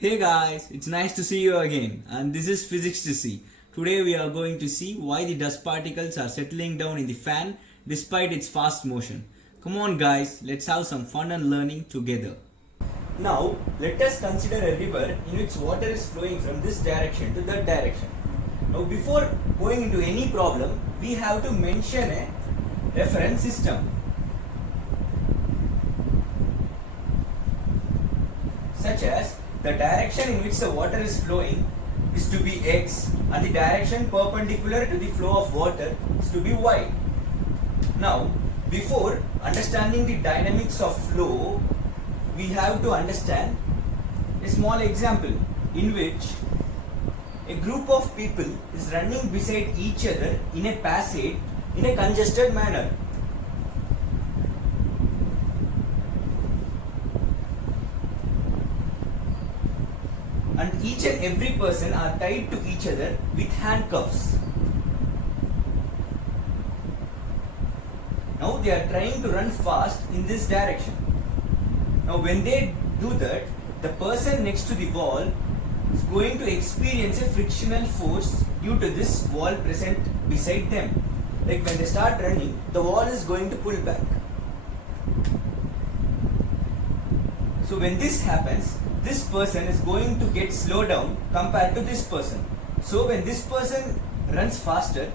Hey guys, it's nice to see you again, and this is Physics to See. Today we are going to see why the dust particles are settling down in the fan despite its fast motion. Come on guys, let's have some fun and learning together. Now, let us consider a river in which water is flowing from this direction to that direction. Now, before going into any problem, we have to mention a reference system, such as the direction in which the water is flowing is to be x and the direction perpendicular to the flow of water is to be y. Now, before understanding the dynamics of flow, we have to understand a small example in which a group of people is running beside each other in a passage in a congested manner. And each and every person are tied to each other with handcuffs. Now they are trying to run fast in this direction. Now when they do that, the person next to the wall is going to experience a frictional force due to this wall present beside them. Like when they start running, the wall is going to pull back. So when this happens, this person is going to get slowed down compared to this person. So when this person runs faster,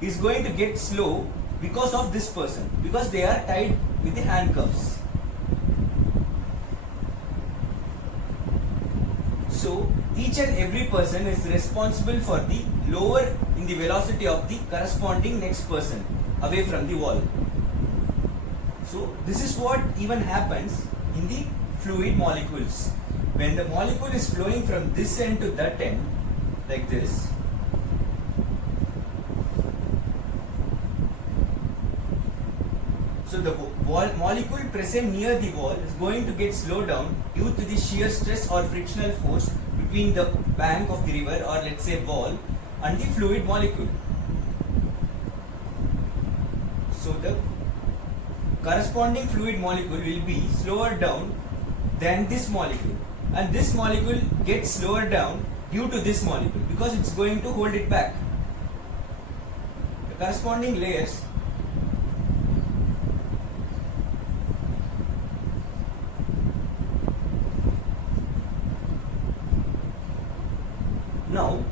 he is going to get slow because of this person, because they are tied with the handcuffs. So each and every person is responsible for the lower in the velocity of the corresponding next person away from the wall. So this is what even happens in the fluid molecules. When the molecule is flowing from this end to that end, like this, so the molecule present near the wall is going to get slowed down due to the shear stress or frictional force between the bank of the river, or let's say wall, and the fluid molecule. So the corresponding fluid molecule will be slower down than this molecule, and this molecule gets slower down due to this molecule because it's going to hold it back. The corresponding layers now,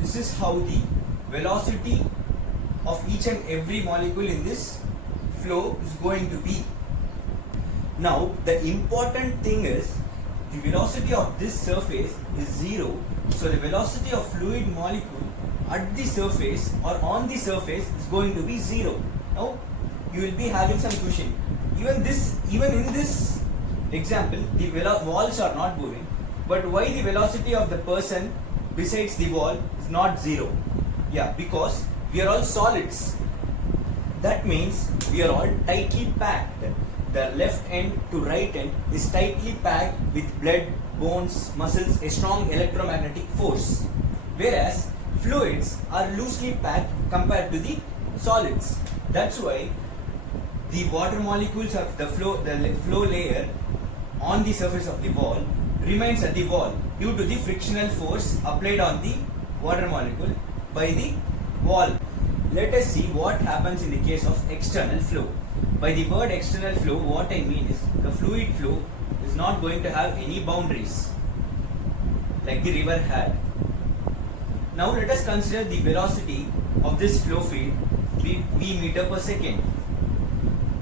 this is how the velocity of each and every molecule in this flow is going to be. Now, the important thing is the velocity of this surface is 0. So, the velocity of fluid molecule at the surface or on the surface is going to be 0. Now, you will be having some question. Even in this example, the walls are not moving. But why the velocity of the person besides the wall is not 0? Yeah, because we are all solids. That means we are all tightly packed. The left end to right end is tightly packed with blood, bones, muscles, a strong electromagnetic force. Whereas fluids are loosely packed compared to the solids. That's why the water molecules of the flow layer on the surface of the wall remains at the wall due to the frictional force applied on the water molecule by the wall. Let us see what happens in the case of external flow. By the word external flow, what I mean is the fluid flow is not going to have any boundaries like the river had. Now let us consider the velocity of this flow field v meter per second,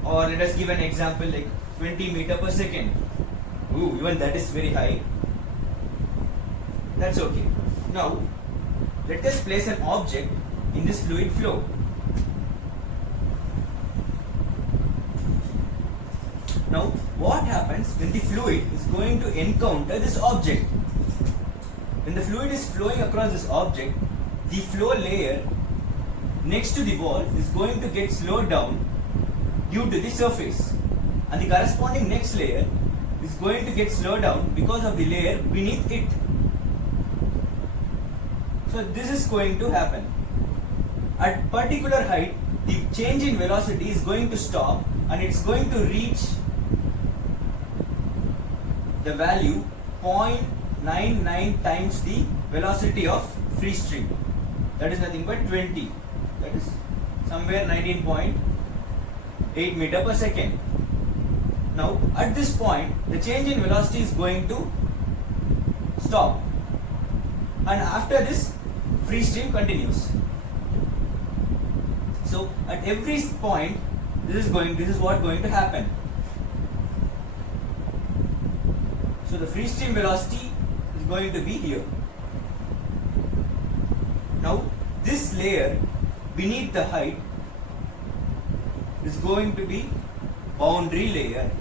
or let us give an example like 20 meter per second. Ooh, even that is very high. That's okay. Now let us place an object in this fluid flow. Now, what happens when the fluid is going to encounter this object? When the fluid is flowing across this object, the flow layer next to the wall is going to get slowed down due to the surface, and the corresponding next layer is going to get slowed down because of the layer beneath it. So this is going to happen. At particular height, the change in velocity is going to stop and it's going to reach the value 0.99 times the velocity of free stream. That is nothing but 20. That is somewhere 19.8 meter per second. Now at this point the change in velocity is going to stop, and after this free stream continues. So at every point this is what going to happen. So the free stream velocity is going to be here. Now this layer beneath the height is going to be boundary layer.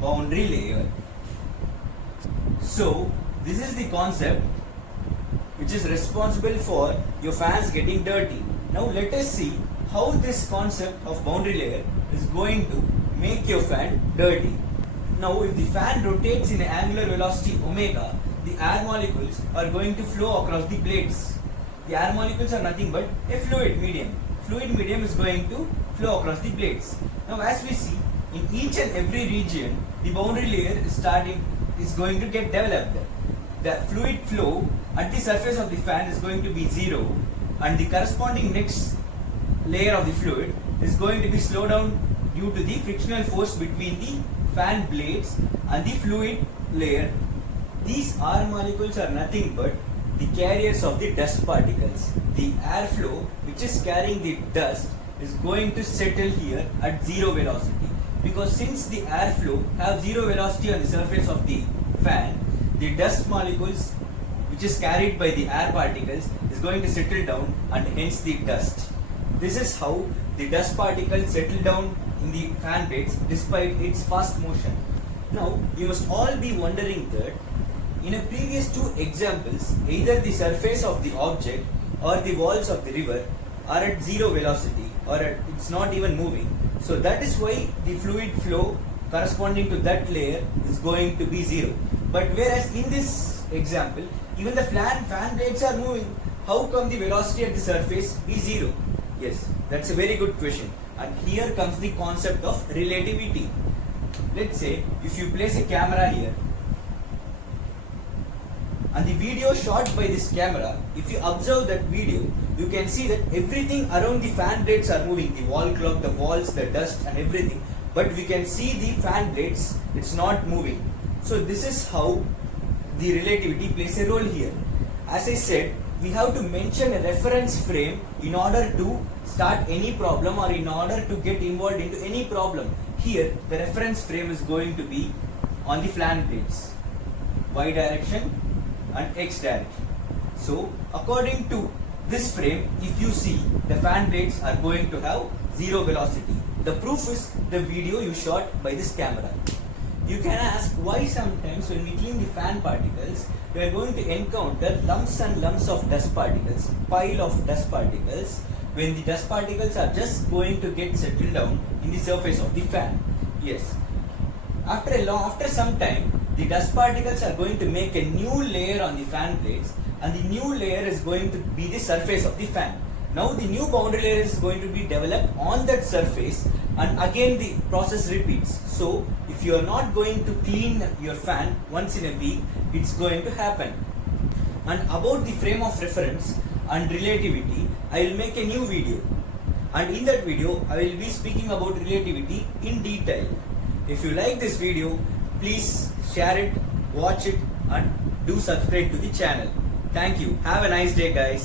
Boundary layer. So this is the concept which is responsible for your fans getting dirty. Now let us see how this concept of boundary layer is going to make your fan dirty. Now if the fan rotates in an angular velocity omega, the air molecules are going to flow across the blades. The air molecules are nothing but a fluid medium. Fluid medium is going to flow across the blades. Now as we see, in each and every region, the boundary layer is going to get developed. The fluid flow at the surface of the fan is going to be 0, and the corresponding next layer of the fluid is going to be slowed down due to the frictional force between the fan blades and the fluid layer. These air molecules are nothing but the carriers of the dust particles. The airflow which is carrying the dust is going to settle here at 0 velocity, because since the airflow have 0 velocity on the surface of the fan, the dust molecules which is carried by the air particles is going to settle down, and hence the dust. This is how the dust particles settle down in the fan blades despite its fast motion. Now you must all be wondering that in a previous two examples, either the surface of the object or the walls of the river are at 0 velocity, or it's not even moving. So that is why the fluid flow corresponding to that layer is going to be 0. But whereas in this example, even the fan blades are moving, how come the velocity at the surface is 0? Yes, that's a very good question. And here comes the concept of relativity. Let's say if you place a camera here, and the video shot by this camera, if you observe that video, you can see that everything around the fan blades are moving, the wall clock, the walls, the dust and everything. But we can see the fan blades, it's not moving. So this is how the relativity plays a role here. As I said, we have to mention a reference frame in order to start any problem, or in order to get involved into any problem. Here the reference frame is going to be on the fan blades, y direction and x direction. So according to this frame, if you see, the fan blades are going to have 0 velocity. The proof is the video you shot by this camera. You can ask why sometimes when we clean the fan particles, we are going to encounter lumps and lumps of dust particles, pile of dust particles, when the dust particles are just going to get settled down in the surface of the fan. Yes. After some time, the dust particles are going to make a new layer on the fan blades, and the new layer is going to be the surface of the fan. Now the new boundary layer is going to be developed on that surface, and again the process repeats. So if you are not going to clean your fan once in a week, it's going to happen. And about the frame of reference and relativity, I will make a new video, and in that video I will be speaking about relativity in detail. If you like this video, please share it, watch it and do subscribe to the channel. Thank you. Have a nice day, guys.